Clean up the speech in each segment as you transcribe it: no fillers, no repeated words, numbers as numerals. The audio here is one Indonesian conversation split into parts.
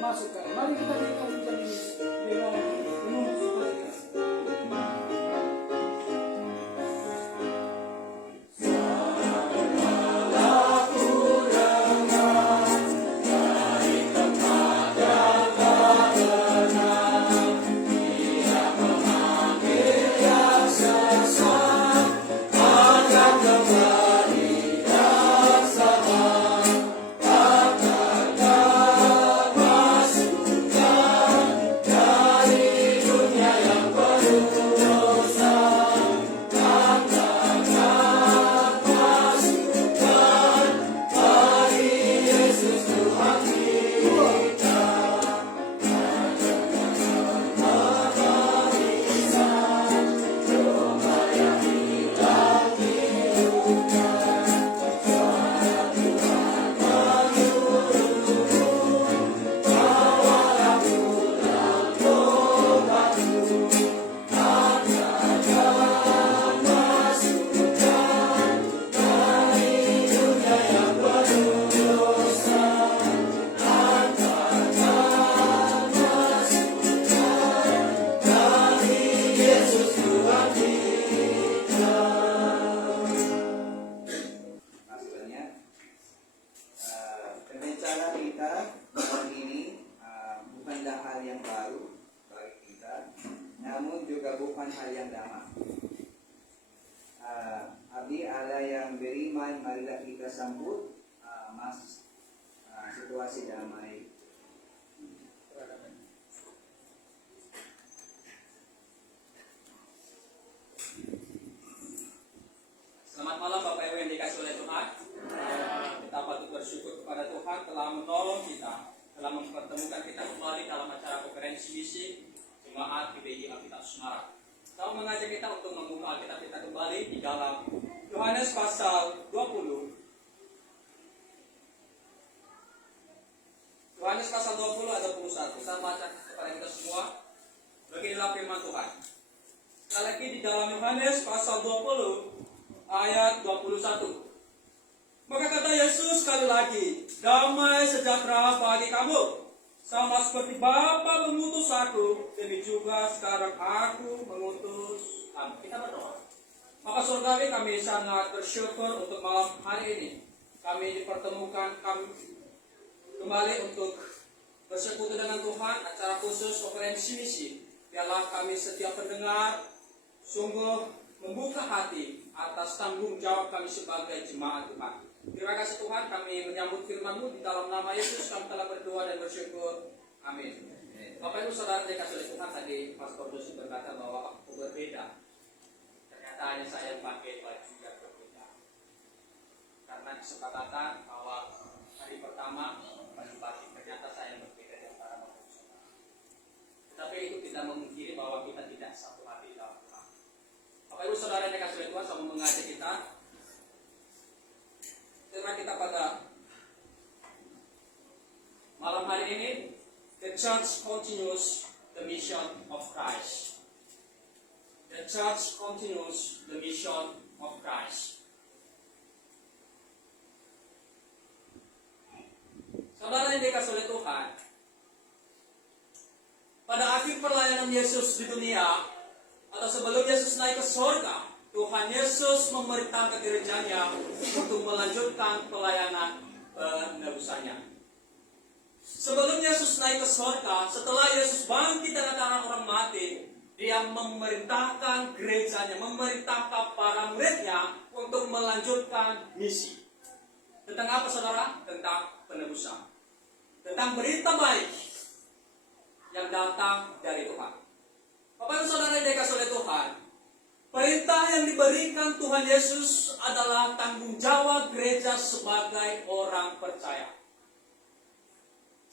masukkan. Mari kita dengar hujan ini dengan penuh sukacita. Abdi Allah yang beriman, marilah kita sambut situasi damai. Selamat malam Bapak Ibu yang dikasihi oleh Tuhan. Kita patut bersyukur kepada Tuhan telah menolong kita, telah mempertemukan kita kembali dalam acara konferensi misi Jemaat GBI Alkitab Semarang. Saya mengajak kita untuk membuka Alkitab kita kembali di dalam Yohanes pasal 20. Yohanes pasal 20 ayat 21. Saya baca kepada kita semua. Beginilah firman Tuhan. Sekali lagi di dalam Yohanes pasal 20 ayat 21. Maka kata Yesus sekali lagi, damai sejahtera bagi kamu. Sama seperti Bapa mengutus aku, demi juga sekarang aku mengutus kamu. Kita berdoa. Maka saudara kami sangat bersyukur untuk malam hari ini. Kami dipertemukan kembali untuk bersekutu dengan Tuhan, acara khusus konferensi misi. Biarlah kami setiap pendengar sungguh membuka hati atas tanggung jawab kami sebagai jemaat Tuhan. Terima kasih Tuhan, kami menyambut firman-Mu di dalam nama Yesus kami telah berdoa dan bersyukur. Amin. Bapak Ibu Saudara dikasihi oleh Tuhan, tadi Pastor Dosi berkata bahwa aku berbeda. Ternyata hanya saya pakai baju yang berbeda. Karena kesepakatan bahwa hari pertama pagi-pagi ternyata saya berbeda di antara Bapak Ibu Saudara. Tetapi itu tidak memungkiri bahwa kita tidak satu hati dalam Tuhan. Bapak Ibu Saudara yang dikasihi oleh Tuhan, sama mengajak kita. Tema kita pada malam hari ini, the church continues the mission of Christ. The church continues the mission of Christ. Saudara yang dikasihi oleh Tuhan, pada akhir pelayanan Yesus di dunia, atau sebelum Yesus naik ke surga, Tuhan Yesus memerintahkan gerejanya untuk melanjutkan pelayanan penebusannya. Sebelum Yesus naik ke surga, setelah Yesus bangkit dari antara orang mati, Dia memerintahkan gerejanya, memerintahkan para muridnya untuk melanjutkan misi. Tentang apa saudara? Tentang penebusan. Tentang berita baik yang datang dari Tuhan. Bapak dan saudara yang dikasihi oleh Tuhan, perintah yang diberikan Tuhan Yesus adalah tanggung jawab gereja sebagai orang percaya.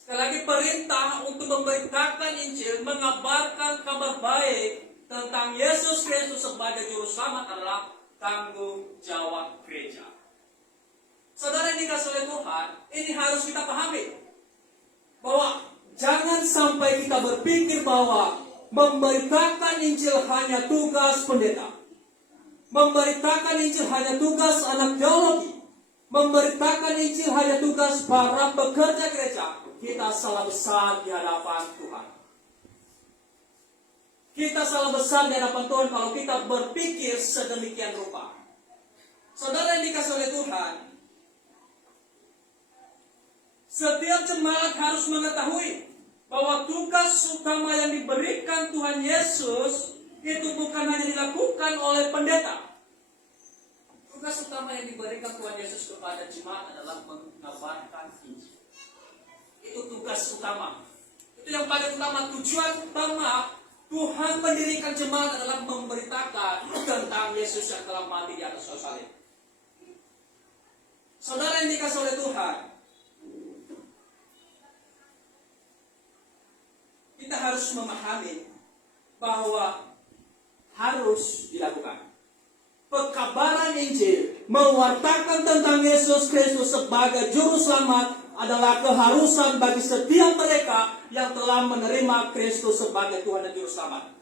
Sekali lagi, perintah untuk memberitakan Injil, mengabarkan kabar baik tentang Yesus Kristus sebagai juru selamat adalah tanggung jawab gereja. Saudara yang dikasihi oleh Tuhan, ini harus kita pahami bahwa jangan sampai kita berpikir bahwa memberitakan Injil hanya tugas pendeta. Memberitakan Injil hanya tugas anak teologi. Memberitakan Injil hanya tugas para pekerja gereja. kita salah besar di hadapan Tuhan. Kita salah besar di hadapan Tuhan kalau kita berpikir sedemikian rupa. Saudara yang dikasih oleh Tuhan, setiap jemaat harus mengetahui bahwa tugas utama yang diberikan Tuhan Yesus itu bukan hanya dilakukan oleh pendeta. Tugas utama yang diberikan Tuhan Yesus kepada jemaat adalah mengabarkan Injil. Itu tugas utama. Itu yang paling utama. Tujuan utama Tuhan mendirikan jemaat adalah memberitakan tentang Yesus yang telah mati di atas kayu salib. Saudara yang dikasih oleh Tuhan, kita harus memahami bahwa harus dilakukan pekabaran Injil, mewartakan tentang Yesus Kristus sebagai juru selamat adalah keharusan bagi setiap mereka yang telah menerima Kristus sebagai Tuhan dan juru selamat.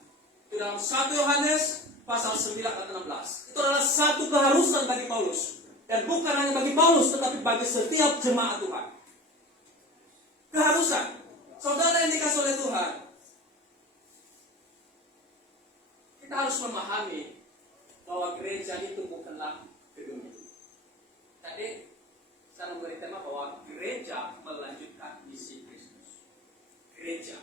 Itu dalam 1 Yohanes pasal 9 ayat 16. Itu adalah satu keharusan bagi Paulus, dan bukan hanya bagi Paulus tetapi bagi setiap jemaat Tuhan. Keharusan. Saudara yang dikasih oleh Tuhan, kita harus memahami bahwa gereja itu bukanlah gedung. Tadi saya memberi tema bahwa gereja melanjutkan misi Kristus. Gereja.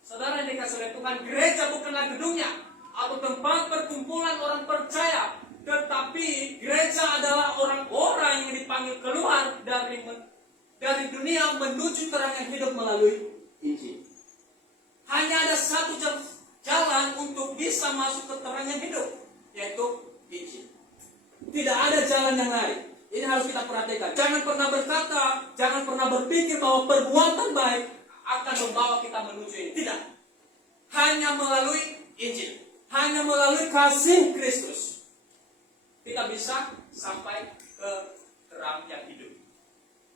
Saudara yang dikasih oleh Tuhan, gereja bukanlah gedungnya atau tempat perkumpulan orang percaya, tetapi gereja adalah orang-orang yang dipanggil keluar dari dunia menuju terang yang hidup melalui Injil. Hanya ada satu jalan untuk bisa masuk ke terang yang hidup, yaitu Injil. Tidak ada jalan yang lain. Ini harus kita perhatikan. Jangan pernah berkata, jangan pernah berpikir bahwa perbuatan baik akan membawa kita menuju ini. Tidak. Hanya melalui Injil, hanya melalui kasih Kristus kita bisa sampai ke terang yang hidup.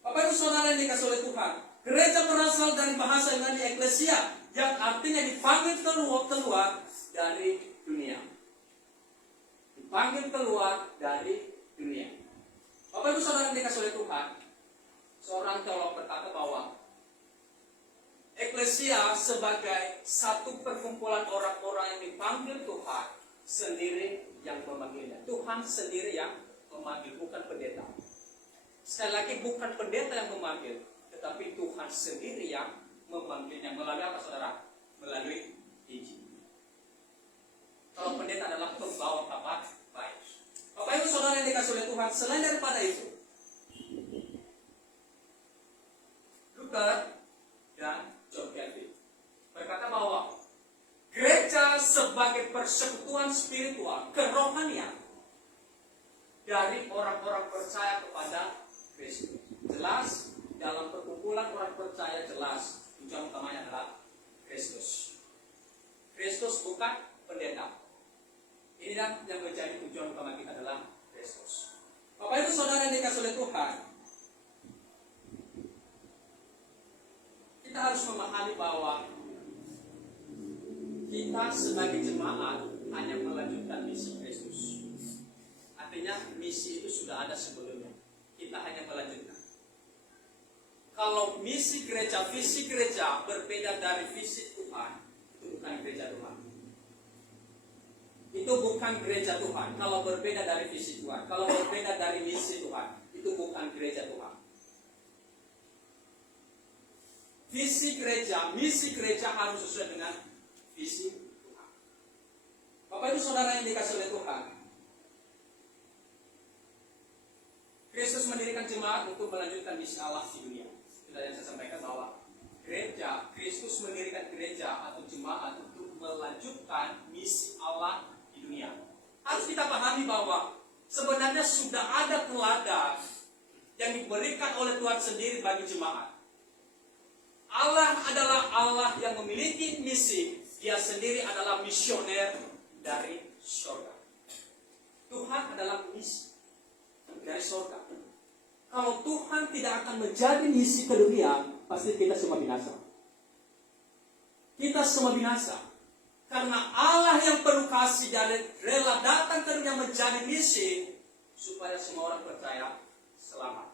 Bapak Ibu Saudara yang dikasih oleh Tuhan, gereja berasal dari bahasa Yunani eklesia, yang artinya dipanggil keluar dari dunia. Dipanggil keluar dari dunia. Bapak Ibu Saudara yang dikasih oleh Tuhan, seorang teolog berkata bahwa eklesia sebagai satu perkumpulan orang-orang yang dipanggil Tuhan sendiri yang memanggilnya. Tuhan sendiri yang memanggil, bukan pendeta. Sekali lagi, bukan pendeta yang memanggil, tetapi Tuhan sendiri yang memanggilnya. Melalui apa, saudara? Melalui Injil. Kalau pendeta adalah pembawa kabar baik. Bapak Ibu Saudara yang dikasih oleh Tuhan, selain daripada itu, Luther dan John Calvin berkata bahwa gereja sebagai persekutuan spiritual, kerohanian dari orang-orang percaya kepada Kristus. Jelas dalam perkumpulan orang percaya, jelas tujuan utamanya adalah Kristus. Kristus bukan pendeta. Inilah yang menjadi tujuan utama kita adalah Kristus. Bapak Ibu Saudara yang dikasih oleh Tuhan, kita harus memahami bahwa kita sebagai jemaat hanya melanjutkan misi Kristus. Artinya misi itu sudah ada sebelumnya. Kita hanya melanjutkan. Kalau misi gereja, visi gereja berbeda dari visi Tuhan, itu bukan gereja Tuhan. Itu bukan gereja Tuhan. Kalau berbeda dari visi Tuhan, kalau berbeda dari misi Tuhan, itu bukan gereja Tuhan. Visi gereja, misi gereja harus sesuai dengan visi Tuhan. Bapak Ibu Saudara yang dikasih oleh Tuhan, Kristus mendirikan jemaat untuk melanjutkan misi Allah di dunia. Sudah yang saya sampaikan bahwa gereja, Kristus mendirikan gereja atau jemaat untuk melanjutkan misi Allah di dunia. Harus kita pahami bahwa sebenarnya sudah ada teladan yang diberikan oleh Tuhan sendiri bagi jemaat. Allah adalah Allah yang memiliki misi. Dia sendiri adalah misioner dari surga. Tuhan adalah misi dari surga. Kalau Tuhan tidak akan menjadi misi ke dunia, pasti kita semua binasa. Kita semua binasa. Karena Allah yang penuh kasih dan rela datang ke dunia menjadi misi supaya semua orang percaya selamat.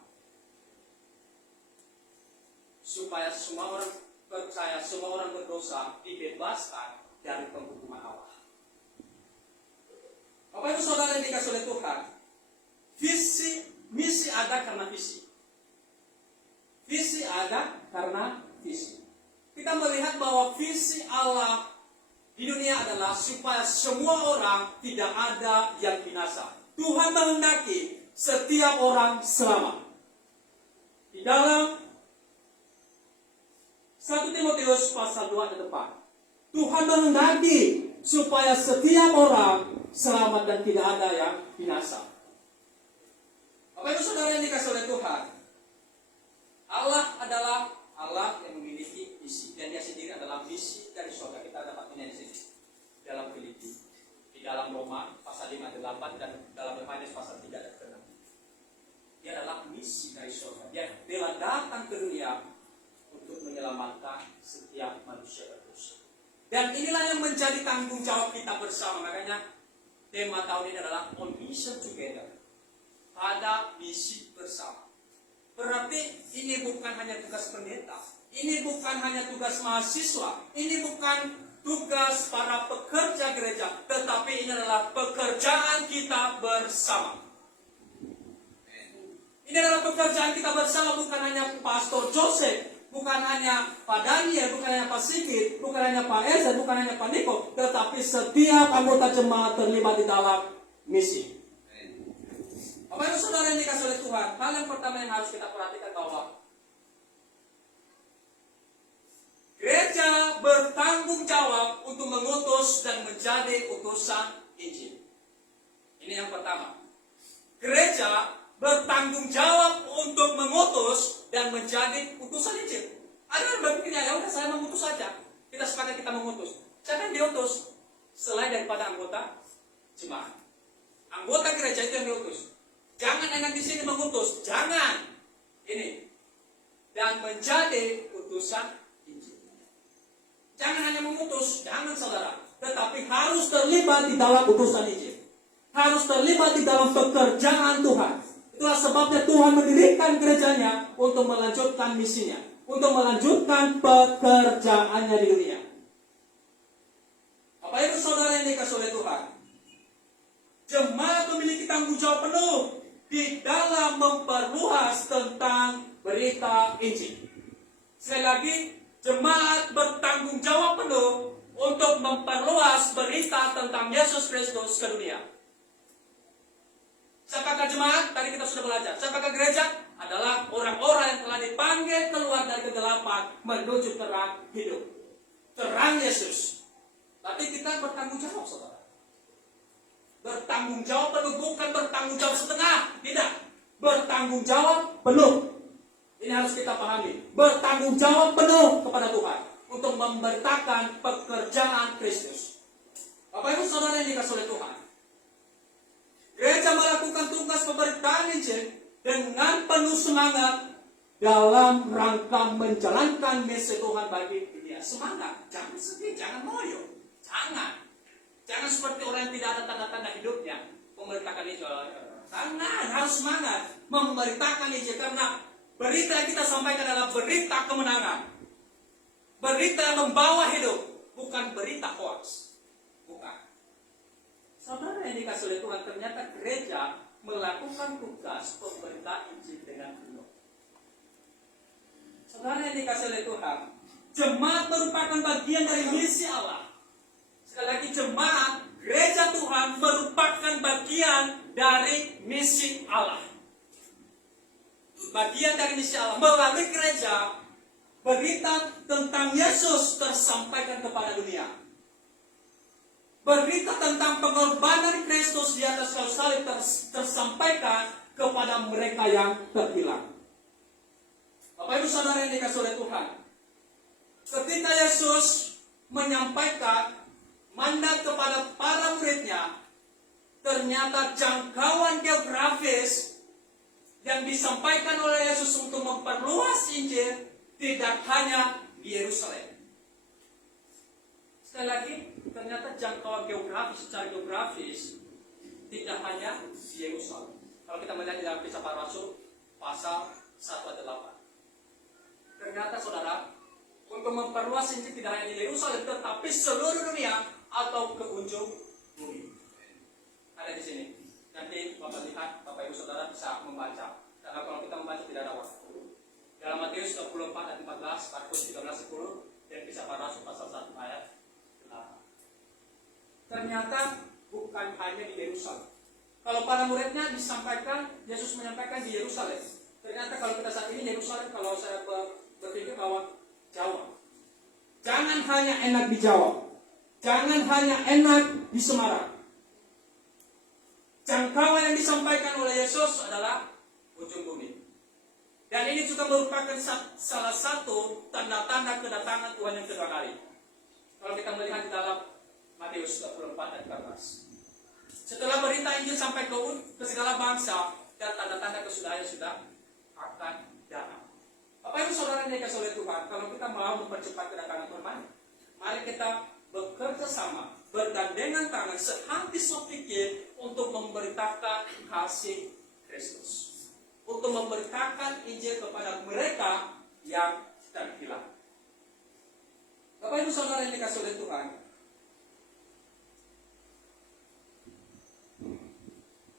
supaya semua orang percaya, semua orang berdosa dibebaskan dari penghukuman Allah. Bapak Ibu Saudara yang dikasih oleh Tuhan, misi ada karena visi. Visi ada karena visi. Kita melihat bahwa visi Allah di dunia adalah supaya semua orang tidak ada yang binasa. Tuhan menghendaki setiap orang selamat. Di dalam 1 Timotius pasal 2 ke depan, Tuhan menghendaki supaya setiap orang selamat dan tidak ada yang binasa. Bapak Ibu Saudara yang dikasih oleh Tuhan, Allah adalah Allah yang memiliki misi, dan Dia sendiri adalah misi dari surga. Kita dapat melihat di sini dalam Filipi, di dalam Roma pasal 5 ke 8, dan dalam Yohanes pasal 3 dan ke 6. Dia adalah misi dari surga. Dia telah datang ke dunia untuk menyelamatkan setiap manusia berdosa. Dan inilah yang menjadi tanggung jawab kita bersama. Makanya tema tahun ini adalah On Mission Together, pada misi bersama. Berarti ini bukan hanya tugas pendeta, ini bukan hanya tugas mahasiswa, ini bukan tugas para pekerja gereja, tetapi ini adalah pekerjaan kita bersama. Ini adalah pekerjaan kita bersama, bukan hanya Pastor Joseph, bukan hanya Pak Daniel, bukan hanya Pak Sigit, bukan hanya Pak Eza, bukan hanya Pak Niko, tetapi setiap anggota jemaat terlibat di dalam misi. Bapak Ibu Saudara yang dikasih oleh Tuhan, hal yang pertama yang harus kita perhatikan bahwa gereja bertanggung jawab untuk mengutus dan menjadi utusan Injil. Ini yang pertama. Gereja bertanggung jawab untuk mengutus dan menjadi utusan Injil. Ada yang berpikir, ya udah saya mengutus saja. Kita sepakat kita mengutus. Siapa yang diutus? Selain daripada anggota jemaat. Anggota gereja itu yang diutus. Jangan enak di sini mengutus, jangan. Ini. Dan menjadi utusan Injil. Jangan hanya mengutus, jangan saudara. Tetapi harus terlibat di dalam utusan Injil. Harus terlibat di dalam pekerjaan Tuhan. Itulah sebabnya Tuhan mendirikan gerejanya untuk melanjutkan misinya. Untuk melanjutkan pekerjaannya di dunia. Bapak Ibu Saudara yang dikasih oleh Tuhan, jemaat memiliki tanggung jawab penuh di dalam memperluas tentang berita Injil. Sekali lagi, jemaat bertanggung jawab penuh untuk memperluas berita tentang Yesus Kristus ke dunia. Siapakah jemaat? Tadi kita sudah belajar. Siapakah gereja? Adalah orang-orang yang telah dipanggil keluar dari kegelapan menuju terang hidup. Terang Yesus. Tapi kita bertanggung jawab, saudara. Bertanggung jawab penuh, bukan bertanggung jawab setengah. Tidak. Bertanggung jawab penuh. Ini harus kita pahami. Bertanggung jawab penuh kepada Tuhan untuk memberitakan pekerjaan Kristus. Bapak Ibu Saudara yang dikasih oleh Tuhan, gereja melakukan tugas pemberitaan Injil dengan penuh semangat dalam rangka menjalankan misi Tuhan bagi dunia. Semangat, jangan sedih, jangan loyo, jangan. Jangan seperti orang yang tidak ada tanda-tanda hidupnya memberitakan Injil. Jangan, harus semangat memberitakan Injil, karena berita yang kita sampaikan adalah berita kemenangan. Berita yang membawa hidup, bukan berita hoax. Bukan. Saudara yang dikasih oleh Tuhan, ternyata gereja melakukan tugas pemberitaan Injil dengan penuh. Saudara yang dikasih oleh Tuhan, jemaat merupakan bagian dari misi Allah. Sekali lagi, jemaat, gereja Tuhan merupakan bagian dari misi Allah. Bagian dari misi Allah. Melalui gereja, berita tentang Yesus tersampaikan kepada dunia. Berita tentang pengorbanan Kristus di atas kayu salib tersampaikan kepada mereka yang terhilang. Bapak Ibu Saudara yang dikasih oleh Tuhan, ketika Yesus menyampaikan mandat kepada para muridnya, ternyata jangkauan geografis yang disampaikan oleh Yesus untuk memperluas Injil tidak hanya di Yerusalem. Sekali lagi, ternyata jangkauan geografis secara geografis tidak hanya di Yerusalem. Kalau kita melihat di dalam Kisah Para Rasul pasal 1 ayat 8, ternyata kata saudara, untuk memperluas Injil tidak hanya di Yerusalem, tetapi seluruh dunia atau ke ujung bumi. Ada di sini. Nanti Bapak lihat, Bapak Ibu Saudara bisa membaca. Karena kalau kita membaca tidak ada waktu. Dalam Matius 24 ayat 14, Markus 13:10, dan Kisah Para Rasul pasal 1 ayat 8. Ternyata bukan hanya di Yerusalem. Kalau para muridnya disampaikan, Yesus menyampaikan di Yerusalem. Ternyata kalau kita saat ini Yerusalem, kalau saya berpikir bahwa Jawa. Jangan hanya enak di Jawa. Jangan hanya enak di Semarang. Jangkauan yang disampaikan oleh Yesus adalah ujung bumi. Dan ini juga merupakan salah satu tanda-tanda kedatangan Tuhan yang kedua kali. Kalau kita melihat di dalam Matius 24 ayat 14. Setelah berita Injil sampai ke segala bangsa, dan tanda-tanda kesudahannya sudah akan datang. Bapak Ibu Saudara yang dikasihi oleh Tuhan, kalau kita mau mempercepat kedatangan Tuhan, mari kita bekerja sama, bergandengan tangan, sehati sepikir untuk memberitakan kasih Kristus, untuk memberitakan Injil kepada mereka yang terhilang. Bapak Ibu Saudara yang dikasihi oleh Tuhan,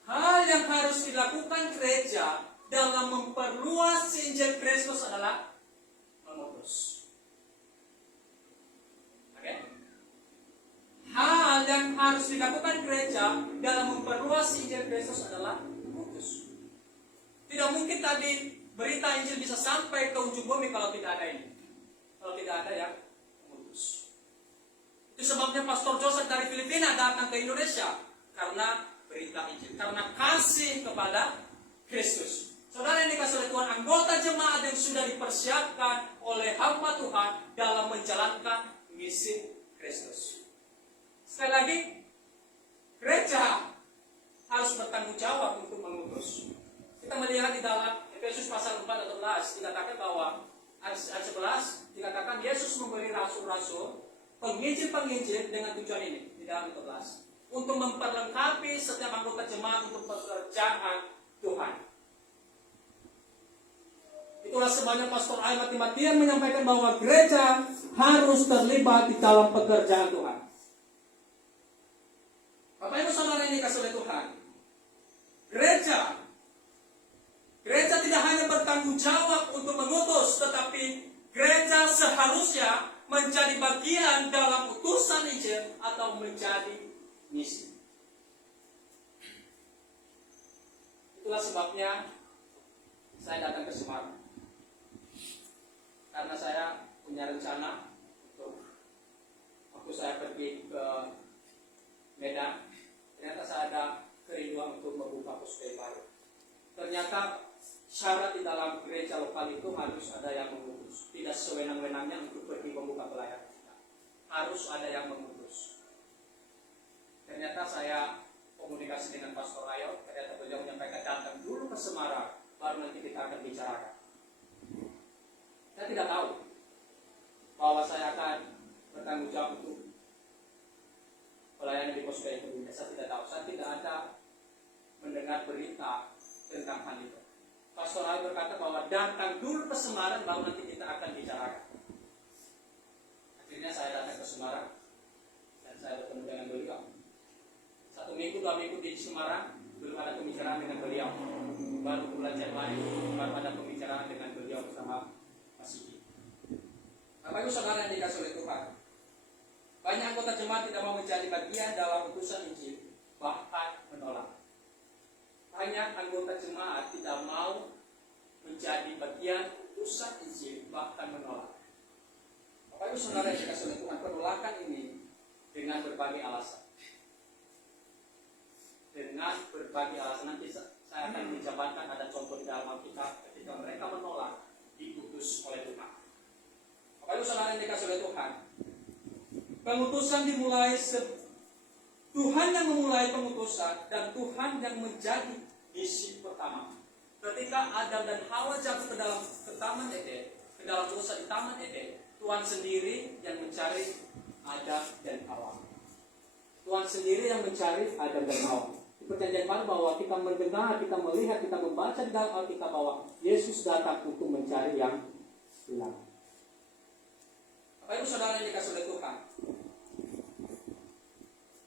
hal yang harus dilakukan gereja dalam memperluas Injil Kristus adalah mengutus. Oke? Hal yang harus dilakukan gereja dalam memperluas Injil Kristus adalah mengutus. Tidak mungkin tadi berita Injil bisa sampai ke ujung bumi kalau tidak ada ini. Kalau tidak ada yang mengutus. Itu sebabnya Pastor Joseph dari Filipina datang ke Indonesia karena berita Injil, karena kasih kepada Kristus. Saudara yang dikasihi oleh Tuhan, anggota jemaat yang sudah dipersiapkan oleh hamba Tuhan dalam menjalankan misi Kristus. Sekali lagi, gereja harus bertanggung jawab untuk mengutus. Kita melihat di dalam Efesus pasal 4 ayat 11 dikatakan bahwa ayat 11 dikatakan Yesus memberi rasul-rasul, penginjil-penginjil dengan tujuan ini di dalam 14. Untuk memperlengkapi setiap anggota jemaat untuk pekerjaan Tuhan. Itulah sebabnya Pastor Ahmad Timatian menyampaikan bahwa gereja harus terlibat di dalam pekerjaan Tuhan. Bapak Ibu Saudara yang dikasihi oleh Tuhan, gereja tidak hanya bertanggung jawab untuk mengutus, tetapi gereja seharusnya menjadi bagian dalam utusan Injil atau menjadi misi. Itulah sebabnya saya datang ke Semarang. Karena saya punya rencana untuk waktu saya pergi ke Medan, ternyata saya ada kerinduan untuk membuka posko baru. Ternyata syarat di dalam gereja lokal itu harus ada yang mengutus. Tidak sewenang-wenangnya untuk pergi membuka pelayanan kita. Harus ada yang mengutus. Ternyata saya komunikasi dengan Pastor Ayo, ternyata beliau menyampaikan datang dulu ke Semarang, baru nanti kita akan bicarakan. Saya tidak tahu bahwa saya akan bertanggung jawab untuk pelayanan di posko itu. Saya tidak tahu, saya tidak ada mendengar berita tentang hal itu. Pastor Ayo berkata bahwa datang dulu ke Semarang, baru nanti kita akan bicarakan. Akhirnya saya datang ke Semarang dan saya bertemu dengan beliau. 1 minggu, 2 minggu di Semarang belum ada pembicaraan dengan beliau. Baru bulan Januari baru ada pembicaraan dengan beliau bersama Mas Sigi. Bapak Ibu Saudara yang dikasihi oleh Tuhan, banyak anggota jemaat tidak mau menjadi bagian dalam utusan Injil, bahkan menolak. Banyak anggota jemaat tidak mau menjadi bagian utusan Injil, bahkan menolak. Bapak Ibu Saudara yang dikasihi oleh Tuhan, penolakan ini dengan berbagai alasan. Dengan berbagai alasan, nanti saya akan menjabarkan ada contoh di dalam Alkitab ketika mereka menolak diutus oleh Tuhan. Bapak Ibu Saudara yang dikasihi oleh Tuhan, pengutusan dimulai Tuhan yang memulai pengutusan dan Tuhan yang menjadi misi pertama. Ketika Adam dan Hawa jatuh ke dalam Taman Eden, ke dalam dosa di Taman Eden, Tuhan sendiri yang mencari Adam dan Hawa. Tuhan sendiri yang mencari Adam dan Hawa. Perjanjian baru bahwa kita mendengar, kita melihat, kita membaca di dalam Alkitab bahwa Yesus datang untuk mencari yang hilang. Bapak Ibu Saudara yang dikasih oleh Tuhan,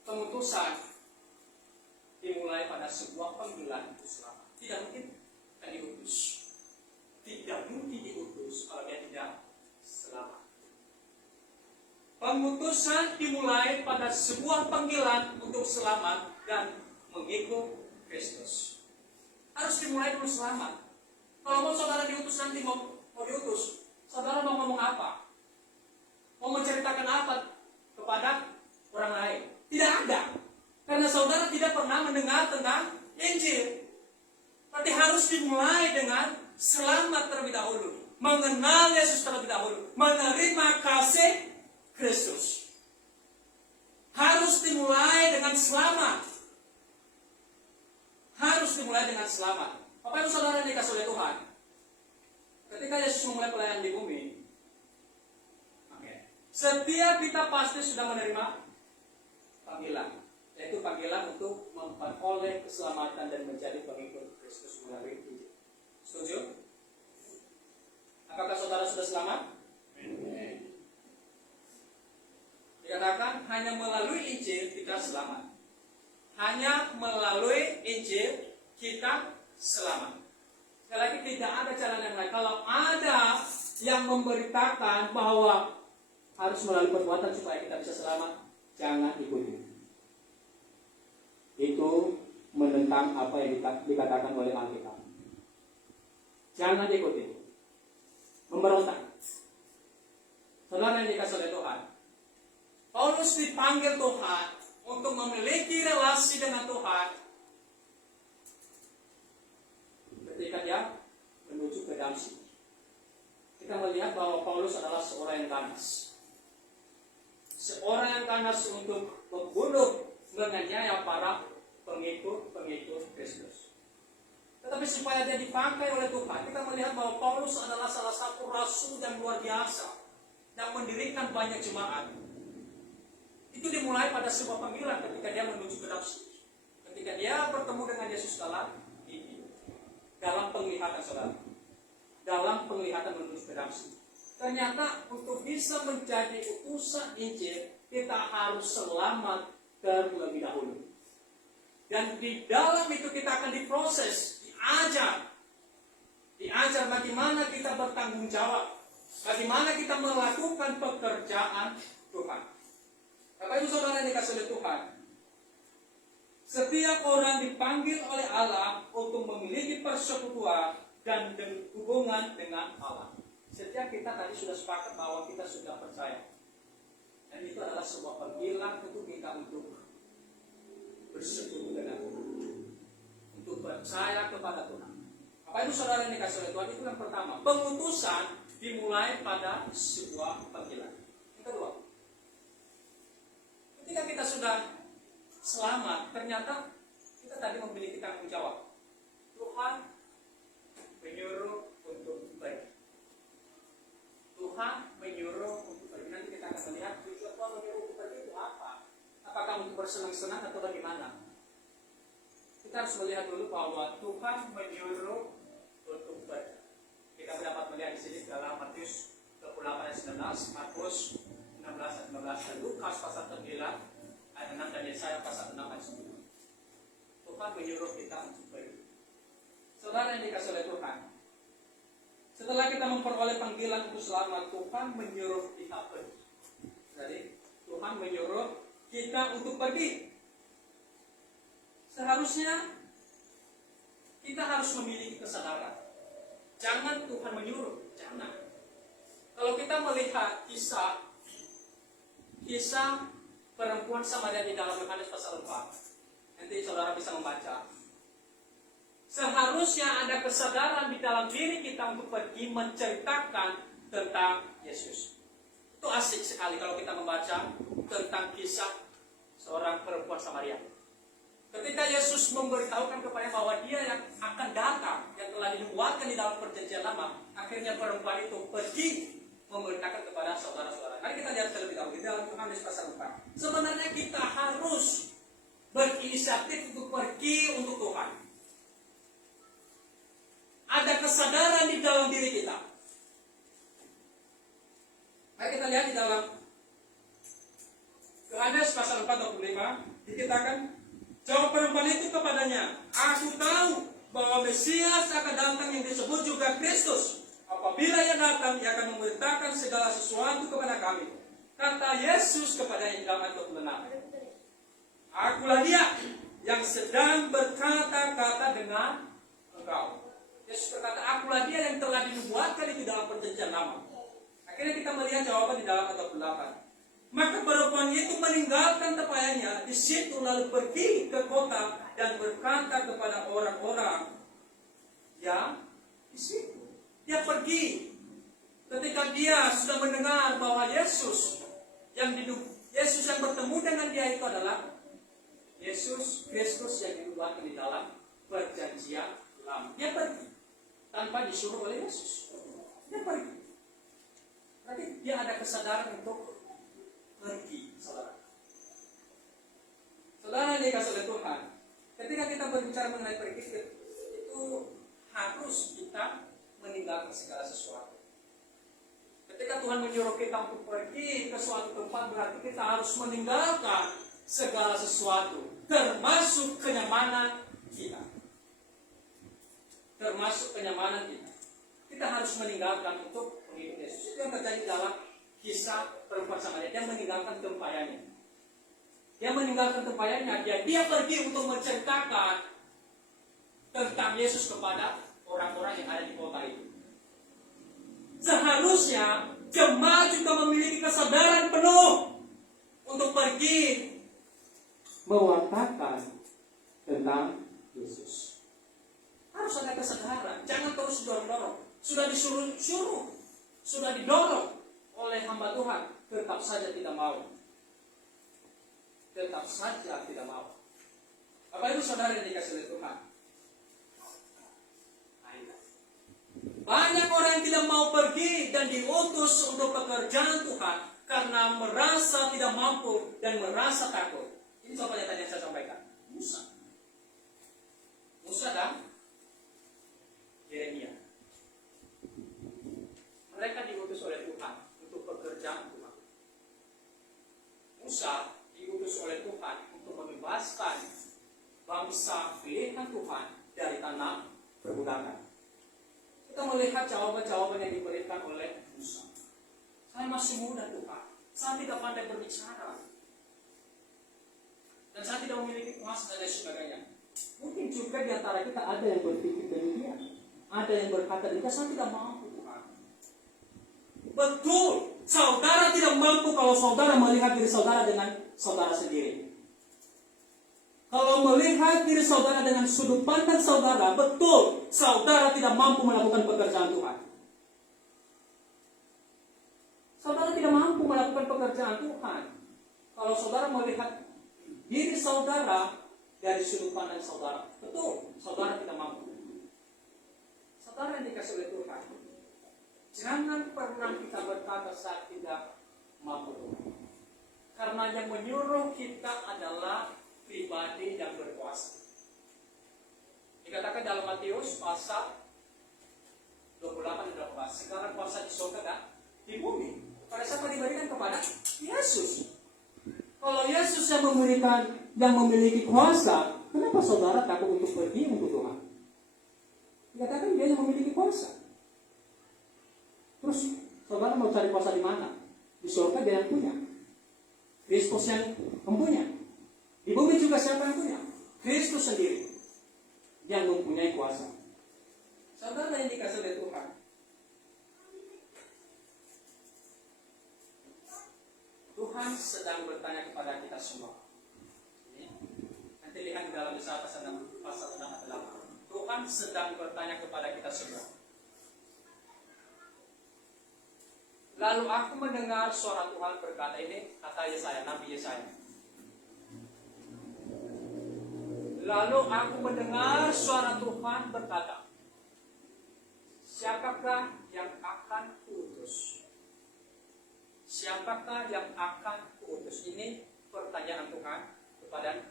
pengutusan dimulai pada sebuah panggilan untuk selamat. Tidak mungkin akan diutus. Tidak mungkin diutus kalau dia tidak selamat. Pengutusan dimulai pada sebuah panggilan untuk selamat dan mengikut Kristus. Harus dimulai dulu selamat. Kalau mau saudara diutus nanti mau diutus, saudara mau ngomong apa? Mau menceritakan apa kepada orang lain? Tidak ada. Karena saudara tidak pernah mendengar tentang Injil. Berarti harus dimulai dengan selamat terlebih dahulu. Mengenal Yesus terlebih dahulu. Menerima kasih Kristus. Harus dimulai dengan selamat. Harus dimulai dengan selamat. Bapak Ibu Saudara yang dikasih oleh Tuhan, ketika Yesus memulai pelayanan di bumi, setiap kita pasti sudah menerima panggilan, yaitu panggilan untuk memperoleh keselamatan dan menjadi pengikut Kristus melalui Injil. Setuju? Apakah saudara sudah selamat? Dikatakan hanya melalui Injil kita selamat. Hanya melalui Injil kita selamat. Sekali lagi tidak ada jalan yang lain. Kalau ada yang memberitakan bahwa harus melalui perbuatan supaya kita bisa selamat, jangan ikuti. Itu menentang apa yang dikatakan oleh Alkitab. Jangan ikuti. Memberontak. Saudara yang dikasih oleh Tuhan, Paulus dipanggil Tuhan untuk memiliki relasi dengan Tuhan ketika dia menuju ke Damsyik. Kita melihat bahwa Paulus adalah seorang yang ganas. Seorang yang ganas untuk membunuh, menganiaya para pengikut Kristus. Tetapi supaya dia dipakai oleh Tuhan, kita melihat bahwa Paulus adalah salah satu rasul yang luar biasa yang mendirikan banyak jemaat. Itu dimulai pada sebuah panggilan ketika dia menuju ke Damsyik. Ketika dia bertemu dengan Yesus dalam penglihatan saudara, dalam penglihatan menuju ke Damsyik. Ternyata untuk bisa menjadi utusan Injil, kita harus selamat terlebih dahulu. Dan di dalam itu kita akan diproses, diajar bagaimana kita bertanggung jawab, bagaimana kita melakukan pekerjaan Tuhan. Bapak Ibu Saudara yang dikasih oleh Tuhan, setiap orang dipanggil oleh Allah untuk memiliki persekutuan dan hubungan dengan Allah. Setiap kita tadi sudah sepakat bahwa kita sudah percaya. Dan itu adalah sebuah panggilan untuk kita untuk bersekutu dengan Tuhan. Untuk percaya kepada Tuhan. Bapak Ibu Saudara yang dikasih oleh Tuhan, itu yang pertama. Pengutusan dimulai pada sebuah panggilan. Yang kedua, ketika kita sudah selamat, ternyata kita tadi memiliki tanggung jawab. Tuhan menyuruh untuk pergi. Tuhan menyuruh untuk pergi. Nanti kita akan melihat tujuan Tuhan menyuruh untuk pergi itu apa. Apakah untuk bersenang-senang atau bagaimana? Kita harus melihat dulu bahwa Tuhan menyuruh untuk pergi. Kita dapat melihat di sini dalam Matius 28 ayat 19, Markus 16 ayat 15, dan Lukas pasal 9 ayat 6, dan Yesaya pasal 6 ayat 9. Tuhan menyuruh kita untuk pergi. Saudara yang dikasih oleh Tuhan, setelah kita memperoleh panggilan untuk selamat, Tuhan menyuruh kita pergi. Jadi Tuhan menyuruh kita untuk pergi. Seharusnya kita harus memiliki kesadaran. Jangan Tuhan menyuruh, jangan. Kalau kita melihat kisah perempuan Samaria di dalam Yohanes pasal 4, nanti saudara bisa membaca. Seharusnya ada kesadaran di dalam diri kita untuk pergi menceritakan tentang Yesus. Itu asik sekali kalau kita membaca tentang kisah seorang perempuan Samaria. Ketika Yesus memberitahukan kepadanya bahwa dia yang akan datang, yang telah dinubuatkan di dalam perjanjian lama, akhirnya perempuan itu pergi memberitakan kepada saudara-saudara. Mari kita lihat terlebih dahulu di dalam Yohanes pasal 4. Sebenarnya kita harus berinisiatif untuk pergi untuk Tuhan. Ada kesadaran di dalam diri kita. Mari kita lihat di dalam Yohanes pasal 4:25 dikatakan, jawab perempuan itu kepadanya, aku tahu bahwa Mesias akan datang yang disebut juga Kristus. Apabila ia datang, ia akan memberitakan segala sesuatu kepada kami. Kata Yesus kepadanya dalam ayat 26, akulah dia yang sedang berkata-kata dengan engkau. Yesus berkata, akulah dia yang telah dinubuatkan itu dalam perjanjian lama. Akhirnya kita melihat jawaban di dalam ayat 28. Maka perempuan itu meninggalkan tempayannya di situ, lalu pergi ke kota dan berkata kepada orang-orang yang di situ. Dia pergi ketika dia sudah mendengar bahwa Yesus yang bertemu dengan dia itu adalah Yesus Kristus yang dinubuatkan di dalam perjanjian lama. Dia pergi tanpa disuruh oleh Yesus. Dia pergi. Berarti dia ada kesadaran untuk pergi, saudara. Saudara yang dikasih oleh Tuhan, ketika kita berbicara mengenai pergi, itu harus kita meninggalkan segala sesuatu. Ketika Tuhan menyuruh kita untuk pergi ke suatu tempat, berarti kita harus meninggalkan segala sesuatu, termasuk kenyamanan kita. Termasuk kenyamanan kita. Kita harus meninggalkan untuk mengikuti Yesus. Itu yang terjadi dalam kisah perempuan Samaria. Dia meninggalkan tempayannya. Dia pergi untuk menceritakan tentang Yesus kepada orang-orang yang ada di kota itu. Seharusnya jemaat juga memiliki kesadaran penuh untuk pergi mewartakan tentang Yesus. Harus ada kesadaran, jangan terus dorong-dorong. Sudah disuruh-suruh, sudah didorong oleh hamba Tuhan, tetap saja tidak mau. Tetap saja tidak mau. Apa itu saudara yang dikasih oleh Tuhan? Banyak orang yang tidak mau pergi dan diutus untuk pekerjaan Tuhan karena merasa tidak mampu dan merasa takut. Ini contoh yang tadi saya sampaikan. Musa dan Yeremia. Mereka diutus oleh Tuhan untuk pekerjaan Tuhan. Musa diutus oleh Tuhan untuk membebaskan bangsa pilihan Tuhan dari tanah perbudakan. Kita melihat jawaban-jawaban yang diberikan oleh Musa. Saya masih muda Tuhan, saya tidak pandai berbicara, dan saya tidak memiliki kuasa dan sebagainya. Mungkin juga di antara kita ada yang berpikir demikian, ada yang berkata demikian, saya tidak mampu Tuhan. Betul, saudara tidak mampu kalau saudara melihat diri saudara dengan saudara sendiri. Kalau melihat diri saudara dengan sudut pandang saudara, betul, saudara tidak mampu melakukan pekerjaan Tuhan. Saudara tidak mampu melakukan pekerjaan Tuhan. Kalau saudara melihat diri saudara dari sudut pandang saudara, betul, saudara tidak mampu. Saudara yang dikasih oleh Tuhan, jangan pernah kita berkata saat tidak mampu Tuhan. Karena yang menyuruh kita adalah pribadi yang berkuasa. Dikatakan dalam Matius pasal 28 dan 28, sekarang kuasa di surga dan di bumi. Pada siapa diberikan? Kepada Yesus. Kalau Yesus yang memiliki kuasa, kenapa saudara takut untuk pergi untuk Tuhan? Dikatakan dia yang memiliki kuasa. Terus saudara mau cari kuasa di mana? Di surga dia yang punya. Kristus yang mempunyai. Di bumi juga siapa yang punya? Kristus sendiri yang mempunyai kuasa. Saudara yang dikasih oleh Tuhan, Tuhan sedang bertanya kepada kita semua. Nanti lihat di dalam Yesaya pasal 6. Tuhan sedang bertanya kepada kita semua. Lalu aku mendengar suara Tuhan berkata, ini kata Yesaya, Nabi Yesaya. Lalu aku mendengar suara Tuhan berkata, siapakah yang akan kuutus? Siapakah yang akan kuutus? Ini pertanyaan Tuhan kepada